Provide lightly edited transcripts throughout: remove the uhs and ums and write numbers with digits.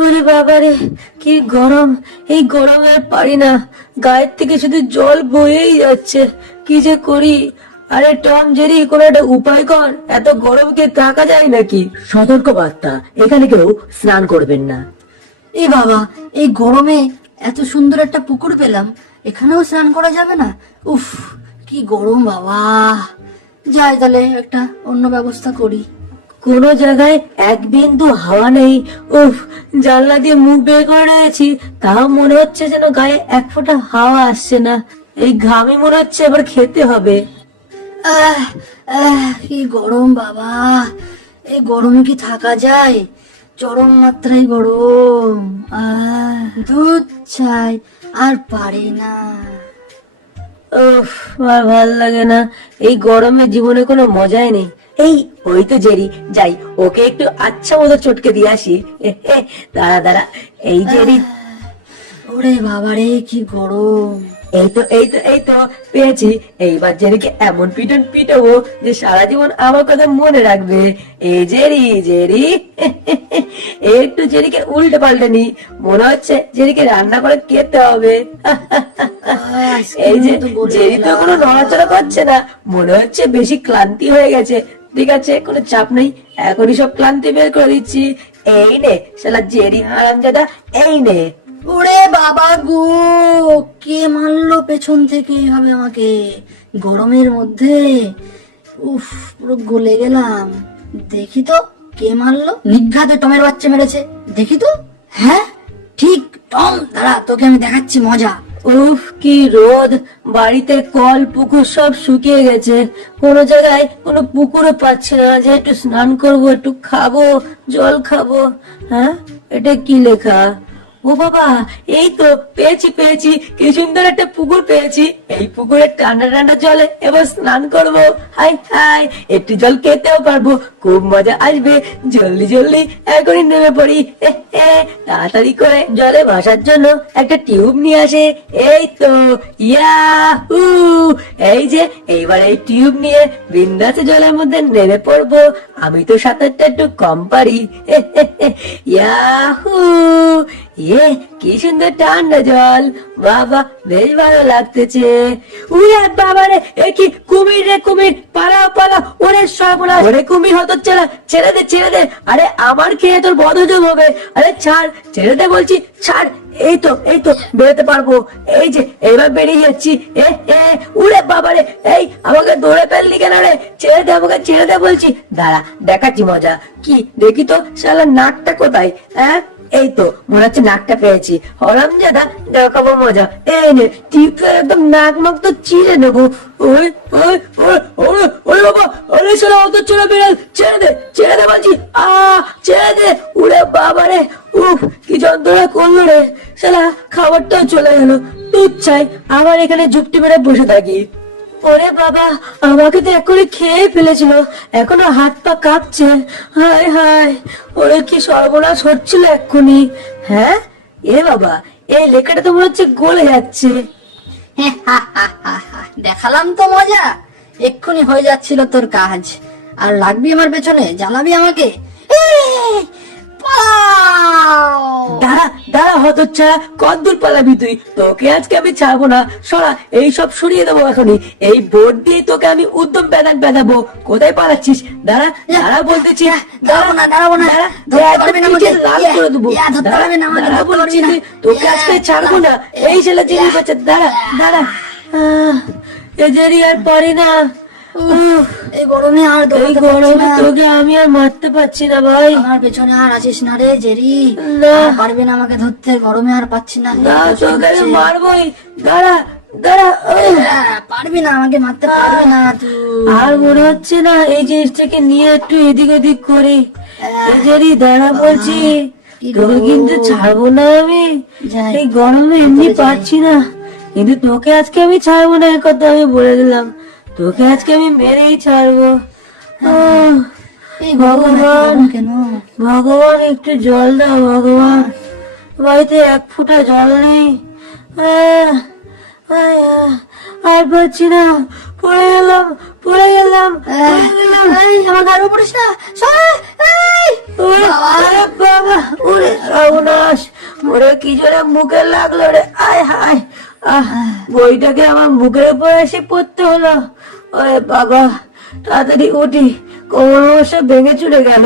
ওরে বাবারে, কি গরম! এই গরমে আর পারি না, গায়ের থেকে শুধু জল বয়েই যাচ্ছে। কি যে করি! আরে টম, জেরি, কোনো একটা উপায় কর, এত গরমকে থাকা যায় নাকি? সতর্ক বার্তা, এখানে কেউ স্নান করবেন না। এ বাবা, এই গরমে এত সুন্দর একটা পুকুর পেলাম, এখানেও স্নান করা যাবে না? উফ, কি গরম বাবা! যাই তাহলে একটা অন্য ব্যবস্থা করি। কোনো জায়গায় এক বিন্দু হাওয়া নেই। উফ, জানলা দিয়ে মুখ বের করে রয়েছি, তাও মনে হচ্ছে যেন গায়ে এক ফোঁটা হাওয়া আসছে না। এই ঘামে মনে হচ্ছে এবার খেতে হবে। আহ আহ, কি গরম বাবা! এই গরমে কি থাকা যায়? চরম মাত্রায় গরম। দুধ চাই, আর পারি না। উফ, আর ভাল লাগে না। এই গরমে জীবনে কোনো মজাই নেই। এই, ওই তো জেরি, যাই ওকে একটু আচ্ছা মতো চটকে দিয়ে আসি। দাঁড়া দাঁড়া, এই জেরি, ওরে বাবারে, কি গরম! এই তো পেয়েছি। এইবার জেরিকে এমন পিটন পিটাবো যে সারা জীবন আমার কথা মনে রাখবে। এই জেরি, জেরি, একটু জেরিকে উল্টে পাল্টে নি, মনে হচ্ছে জেরিকে রান্না করে খেতে হবে। এই যে জেরি তো কোনো নড়াচড়া করছে না, মনে হচ্ছে বেশি ক্লান্তি হয়ে গেছে। ঠিক আছে, কোনো চাপ নেই, এখনই সব ক্লান্তি বের করে দিচ্ছি। এই নে শালা জেরি হারামজাদা, এই নে। ওরে বাবা গো, কে মারলো পেছন থেকে এভাবে আমাকে গরমের মধ্যে? উফ, পুরো গলে গেলাম। দেখি তো কে মারলো। নিঘাতে টমের বাচ্চা মেরেছে, দেখি তো। হ্যাঁ ঠিক, টম, দাঁড়া, তোকে আমি দেখাচ্ছি মজা। উফ, কি রোদ! বাড়িতে কল পুকুর সব শুকিয়ে গেছে, কোনো জায়গায় কোনো পুকুরও পাচ্ছি না যে একটু স্নান করব, একটু খাবো, জল খাবো। হ্যাঁ, এটা কি লেখা? ও বাবা, এই তো পেয়েছি পেয়েছি, কি সুন্দর একটা পুকুর পেয়েছি। এই পুকুরে ঠান্ডা ঠান্ডা জলে এবার স্নান করব। হাই হাই, একটু জল খেতেও পারবো, খুব মজা আসবে। জলদি জলদি এখনই নেমে পড়ি। তাড়াতাড়ি করে জলে ভাসার জন্য একটা টিউব নিয়ে আসে। এই তো, ইয়াহু! এই যে এইবার এই টিউব নিয়ে বিন্দাসে জলের মধ্যে নেমে পড়বো। আমি তো সাঁতারটা একটু কম পারি। ইয়াহু! কি সুন্দর ঠান্ডা জল, বাবা বেশ ভালো লাগতেছে। উড়ে বাবা রে, এ কি কুমির রে, কুমির, পালাও পালাও! ওরে সর্বনাশ! ওরে কুমির হতচ্ছাড়া, ছেড়ে দে ছেড়ে দে! আরে আমার খেয়ে তোর বদহজম হবে। আরে ছাড়, ছেড়ে দে বলছি, ছাড়। এই তো বেরোতে পারবো। এই যে এবার বেরিয়ে যাচ্ছি। উড়ে বাবারে, এই আমাকে ধরে ফেললি কেন রে? ছেড়ে দে আমাকে, ছেড়ে দে বলছি। দাঁড়া, দেখাচ্ছি মজা। কি দেখি তো, শালা নাকটা কোথায়? হ্যাঁ, এই তো মনে হচ্ছে নাকটা পেয়েছি। হরামজাদা, দেখাবো মজা। এই নে টিপ, একদম নাক মাক তো চিড়ে নেবো। ওই ওই ওরে ওরে বাবা, আরে শালা অত ছেড়ে বেড়াল, ছেড়ে দে বলছি। ছেড়ে দে! উড়ে বাবারে, উফ, কি যন্ত্রণা করলো রে! শালা খাবারটাও চলে গেল। দুধ চাই, আবার এখানে যুক্তি মেরে বসে থাকি। ওরে বাবা, আমাকে তো এক্ষুনি খেয়ে ফেলেছিল, এখনো হাত পা কাঁপছে। হায় হায়, ওরে কি সর্বনাশ হচ্ছিল এক্ষুনি। হ্যাঁ, এ বাবা, এই লেখাটা তো মনে হচ্ছে গলে যাচ্ছে। দেখালাম তো মজা, এক্ষুনি হয়ে যাচ্ছিল তোর কাজ। আর লাগবি আমার পেছনে, জ্বালাবি আমাকে। দাঁড়া দাঁড়া হতচ্ছাড়া, কতদূর পালাবি তুই? তোকে আজকে আমি ছাড়বো না, সরা, এই সব সরিয়ে দেবো এখনই। এই বোর্ড দিয়ে তোকে আমি উদ্যম প্যাদান প্যাদাবো। কোথায় পালাচ্ছিস? দাঁড়া দাঁড়া বলতেছি, দাঁড়াবো না, লাল করে দেবো। দাঁড়া বলছি, তোকে আজকে ছাড়বো না। এই ছেলে জিনিস বাচ্চা, দাঁড়া দাঁড়া। এদেরই আর পারি না। এই গরমে আর এই গরমে তোকে আমি আর মারতে পারছি না ভাই। আমার পেছনে আর আসিস না রে জেরি, না পারবি না আমাকে ধরতে, গরমে আর পাচ্ছি না। না, তোকে আমি মারবোই। দাঁড়া দাঁড়া, পারবি না আমাকে মারতে, পারবি না তুই। আর মনে হচ্ছে না এই জিনিসটাকে নিয়ে একটু এদিক ওদিক করি। এদেরই দাঁড়া বলছি, তোকে কিন্তু ছাড়বো না আমি। এই গরমে এমনি পারছি না, কিন্তু তোকে আজকে আমি ছাড়বো না, কথা আমি বলে দিলাম। তোকে আজকে আমি মেরেই ছাড়বো। ভগবান, কেন ভগবান একটু জল দাও ভগবান, বাড়িতে এক ফোঁটা জল নেই। আর পাচ্ছি না, পড়ে গেলাম। আমার গাড়ি পড়িস না। বাবা, ওরে সর্বনাশ, ওরে কি জোরে মুখে লাগলো রে, আয় হায়, বইটাকে আমার মুখের উপর এসে পড়তে হলো। ওরে বাবা, তাড়াতাড়ি উঠি, কোমর অবশ্য ভেঙে চলে গেল।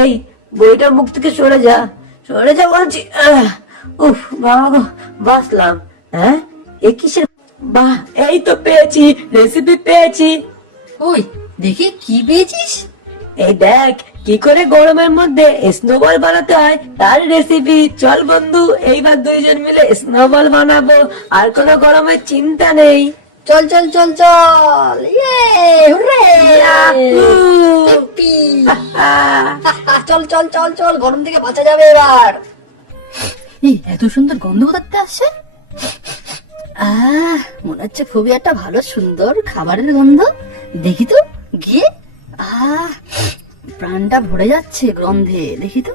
এই বইটা মুখ থেকে সরে যা, সরে যা বলছি। উফ বাবা গো, বাঁচলাম। হ্যাঁ, এ কিসের? বাহ, এই তো পেয়েছি, রেসিপি পেয়েছি। ওই দেখি কি পেয়েছিস? এই দেখ, কি করে গরমের মধ্যে স্নোবল বানাতে হয় তার রেসিপি। চল বন্ধু, এইবার দুইজন মিলে স্নোবল বানাবো, আর কোনো গরমের চিন্তা নেই। চল চল চল চল, ইয়ে হুররে! ইপ্পি! চল চল চল চল, গরম থেকে বাঁচা যাবে এবার। এই এত সুন্দর গন্ধ কোথাতে আসছে? মনে হচ্ছে খুবই একটা ভালো সুন্দর খাবারের গন্ধ। দেখি তো গিয়ে, প্রাণটা ভরে যাচ্ছে গন্ধে। দেখি তো,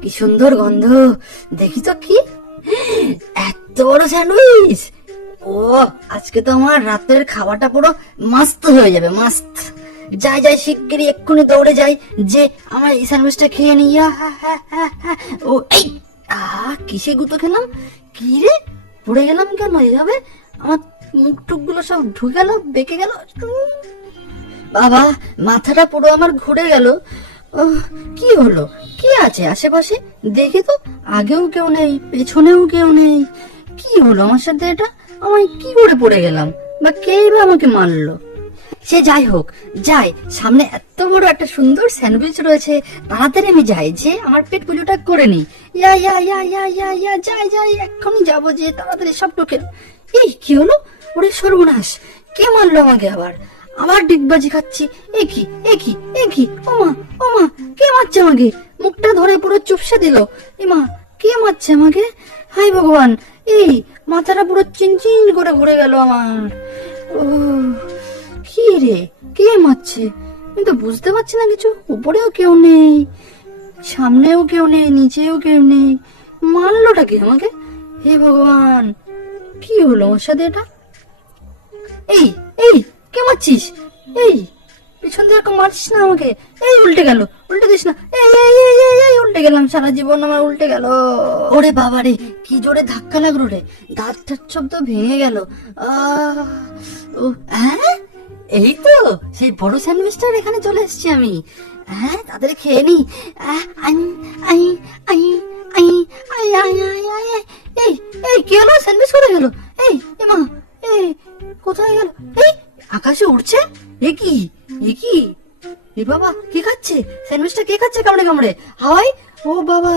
কি সুন্দর গন্ধ। দেখি তো কি, এত বড় স্যান্ডউইচ। ও, আজকে তো আমার রাতের খাবারটা পুরো মাস্ত হয়ে যাবে, মাস্ত। যাই যাই, শিগগিরই এক্ষুনি দৌড়ে যাই, যে আমার এই স্যান্ডউইচটা খেয়ে নি। ও এই, কিসে গুঁতো খেলাম? কি রে, পড়ে গেলাম কেন এইভাবে? আমার মুখ টুক গুলো সব ঢুকে গেল, বেঁকে গেল। বাবা, মাথাটা পুরো আমার ঘুরে গেল। কি হলো? কি আছে আশেপাশে? দেখি তো, আগেও কেউ নেই, পেছনেও কেউ নেই। কি হলো আমার সাথে এটা? আমি কি করে পড়ে গেলাম, বা কেই বা আমাকে মারলো? সে যাই হোক, যাই, সামনে এত বড় একটা সুন্দর স্যান্ডউইচ রয়েছে, তাড়াতাড়ি আমি যাই, যে আমার পেট পুজোটা করে নি। ইয়া ইয়া ইয়া ইয়া ইয়া ইয়া, যাই যাই, এক্ষুনি যাবো, যে তাড়াতাড়ি সব টোকে। এই কি হলো? ওরে সর্বনাশ, কে মারলো আমাকে আবার? আবার ডিগবাজি খাচ্ছি। একই একই একই, ওমা ওমা, কে মারছে আমাকে? মুখটা ধরে পুরো চুপসে দিল। এমা, কে মারছে আমাকে? হাই ভগবান, এই মাথাটা পুরো চিনচিন করে ঘুরে গেল আমার। ও, কি রে, কে মারছে? আমি তো বুঝতে পারছি না কিছু। উপরেও কেউ নেই, সামনেও কেউ নেই, নিচেও কেউ নেই। মারলোটা কি আমাকে? হে ভগবান, কি হলো আমার সাথে এটা? এই এই, কে মারছিস? এই পিছন দিয়ে এরকম মারছিস না আমাকে। এই উল্টে গেল, উল্টে দিস না। এই এই এই এই এই, উল্টে গেলাম, সারা জীবন আমার উল্টে গেল। ওরে বাবা রে, কি জোরে ধাক্কা লাগলো রে, দাঁত টাত সব তো ভেঙে গেল। হ্যাঁ, এই তো সেই বড় স্যান্ডউইচটার এখানে চলে এসেছি আমি। হ্যাঁ, তাদের খেয়ে নি। এই এই, কি হলো? স্যান্ডউইচ করে গেল। এই এমা, এই কোথায় গেল? এই আকাশে উড়ছে। এ কি, এ কি, এ বাবা, কি খাচ্ছে স্যান্ডউইচটা? কে খাচ্ছে কামড়ে কামড়ে? হাওয়াই, ও বাবা,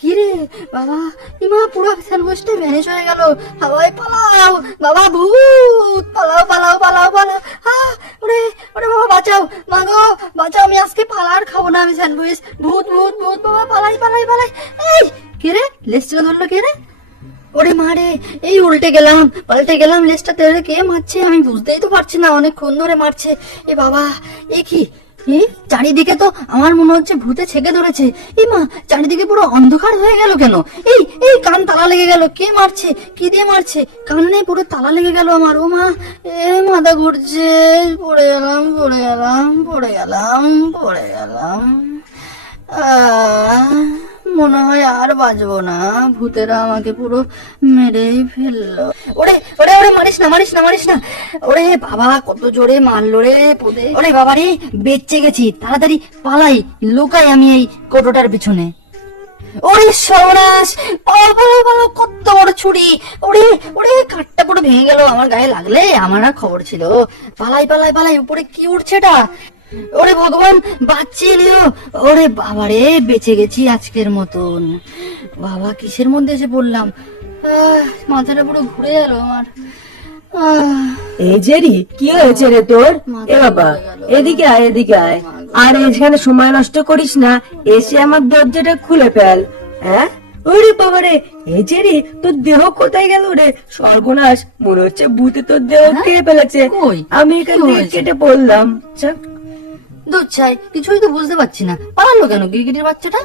কি রে বাবা, ইমা, পুরো স্যান্ডউইচটা ভ্যানিশ হয়ে গেল। হাওয়াই পালাও বাবা, ভূত, পালাও পালাও পালাও পালাও। ওরে ওরে বাবা, বাঁচাও, মাগো বাঁচাও, আমি আজকে পালার খাবো না আমি স্যান্ডউইচ। ভূত ভূত ভূত, বাবা পালাই পালাই পালাই। এই কে রে, লেজটা ধরলো কে রে? ওরে মারে, এই উল্টে গেলাম, পাল্টে গেলাম, লেজটা ধরে কে মারছে আমি বুঝতেই তো পারছি না, অনেকক্ষণ ধরে মারছে। এ বাবা, এ কি, চারিদিকে তো আমার মনে হচ্ছে ভূতে ছেকে ধরেছে। এই মা, চারিদিকে পুরো অন্ধকার হয়ে গেল কেন? এই এই, কান তালা লেগে গেল। কে মারছে? কি দিয়ে মারছে? কানে পুরো তালা লেগে গেল আমার। ও মা, মাথা ঘুরছে, পড়ে গেলাম পড়ে গেলাম পড়ে গেলাম পড়ে গেলাম। মনে হয় আর বাঁচবো না, ভূতেরা আমাকে পুরো মেরেই ফেললো। ওরে ওরে ওরে, মারিস না মারিস না মারিস না। ওরে বাবা, কত জোরে মারলো রে পোদে। ওরে বাবা রে, বেঁচে গেছি, তাড়াতাড়ি পালাই, লুকাই আমি এই কোটোটার পিছনে। ওরে সর্বনাশ, কত বড় ছুরি! ওরে ওরে, কাঠটা পুরো ভেঙে গেল, আমার গায়ে লাগলে আমার আর খবর ছিল। পালাই পালাই পালাই, উপরে কি উঠছে এটা? ওরে ভগবান, বাঁচিয়ে নিও। ওরে বাবারে, বেঁচে গেছি আজকের মতন। বাবা, কিসের মধ্যে এসে পড়লাম? মাথাটা পুরো ঘুরে গেল আমার। এই জেরি, কি হয়েছে রে তোর? এ বাবা, এদিকে আয় এদিকে আয়, আর এখানে সময় নষ্ট করিস না, এসে আমার দরজাটা খুলে ফেল। হ্যাঁ, ওরে বাবা রে, এই জেরি, তোর দেহ কোথায় গেল রে? সর্বনাশ, মনে হচ্ছে ভূতে তোর দেহ খেয়ে ফেলেছে। আমি এখান থেকে কেটে পড়লাম। দুধ চাই, কিছুই তো বুঝতে পারছি না, পালালো কেন গিরগিটির বাচ্চাটা?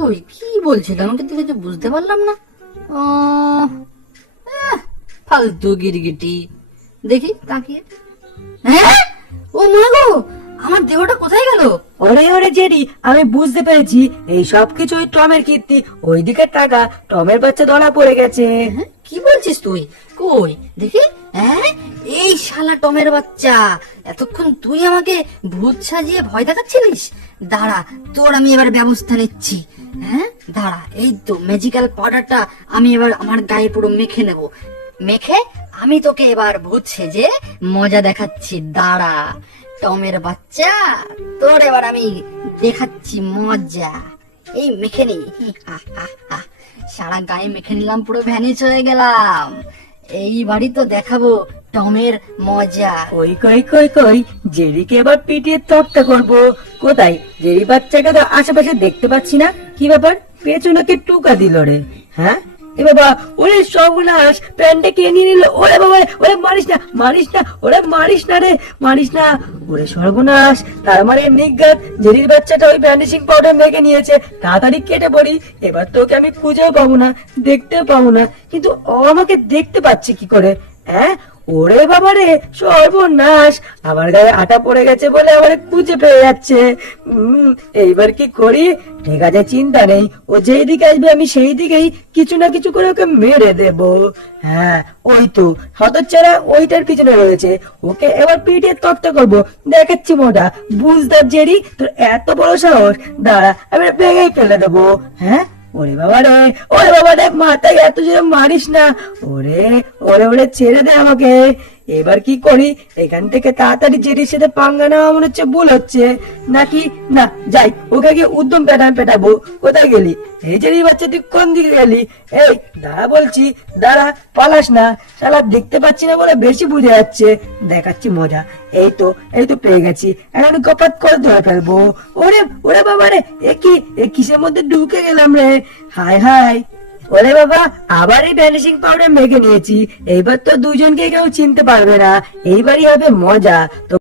ওই কি বলছিল আমাকে তো কিছু বুঝতে পারলাম না। ফালতু গিরগিটি। দেখি তাকিয়ে, হ্যাঁ, ও মা গো, আমার দেহটা কোথায় গেল? ওরে ওরে জেরি, আমি বুঝতে পেরেছি এই সব কিছু ওই টমের কীর্তি। ওইদিকে টাকা, টমের বাচ্চা ধরা পড়ে গেছে। হ্যাঁ, কি বলছিস তুই? কই দেখি। হ্যাঁ, এই শালা টমের বাচ্চা, এতক্ষণ তুই আমাকে ভূত সাজিয়ে ভয় দেখাচ্ছিলিস। দাঁড়া, তোর আমি এবার ব্যবস্থা নিচ্ছি। হ্যাঁ দাঁড়া, এই তো ম্যাজিক্যাল পাউডারটা আমি এবার আমার গায়ে পুরো মেখে নেব। মেখে আমি তোকে এবার ভূত সেজে মজা দেখাচ্ছি। দাঁড়া টমের বাচ্চা, তোর এবার আমি দেখাচ্ছি মজা। এই মেখে নি, সারা গায়ে মেখে নিলাম, পুরো ভ্যানিশ হয়ে গেলাম। এইবারই তো দেখাবো টমের মজা। কই কই কই কই, জেরিকে এবার পিটিয়ে তক্তা করবো। কোথায় জেরি বাচ্চাকে তো আশেপাশে দেখতে পাচ্ছি না। কি ব্যাপার, পেছনে কে টুকা দিল রে? হ্যাঁ এ বাবা, ওরে সর্বনাশ, প্যান্টে কে নিয়ে নিল? ওরে বাবা, ওরে মারিস না, মারিস না, ওরে মারিস না রে, মারিস না। ওরে সর্বনাশ, তার মানে নিজ্ঞাত জেরির বাচ্চাটা ওই ভ্যানিশিং পাউডার মেখে নিয়েছে। তাড়াতাড়ি কেটে পড়ি, এবার তোকে আমি খুঁজেও পাবো না, দেখতেও পাবো না। কিন্তু ও আমাকে দেখতে পাচ্ছে কি করে? হ্যাঁ, ওরে বাবা রে, সর্বনাশ, আমার গায়ে আটা পড়ে গেছে বলে আমার খুঁজে পেয়ে যাচ্ছে। এইবার কি করি? ঠিক আছে, চিন্তা নেই, ও যেই দিকে আসবে আমি সেই দিকেই কিছু না কিছু করে ওকে মেরে দেব। হ্যাঁ, ওই তো হতচ্ছাড়া ওইটার পিছনে রয়েছে, ওকে এবার পিটিয়ে তক্তা করবো। দেখাচ্ছি মোটা বুঝদার জেরি, তোর এত বড় সাহস, দাঁড়া আমি ভেঙেই ফেলে দেবো। হ্যাঁ, ওরে বাবা রে, ওরে বাবা রে, মাথায় এত জোরে মারিস না। ওরে ওরে ওরে, ছেড়ে দে আমাকে। এবার কি করি? এখান থেকে তাড়াতাড়ি জেরির সাথে পাঙ্গা নেওয়া মনে হচ্ছে ভুল হচ্ছে নাকি। না যাই, ওকে গিয়ে উদ্যম পেটাবো। কোথায় গেলি? এই জেরির বাচ্চা, তুই কোন দিকে গেলি? এই দাঁড়া বলছি, দাঁড়া, পালাস না। শালা দেখতে পাচ্ছি না বলে বেশি বুঝে যাচ্ছে। দেখাচ্ছি মজা। এই তো পেয়ে গেছি, এখন কপাত করে ধরে ফেলবো। ওরে ওরে বাবা রে, এ কিসের মধ্যে ঢুকে গেলাম রে? হায় হায়, ওরে বাবা, আবার এই ভ্যানিশিং পাউডার মেখে নিয়েছি। এইবার তো দুজনকে কেউ চিনতে পারবে না, এইবারই হবে মজা। তো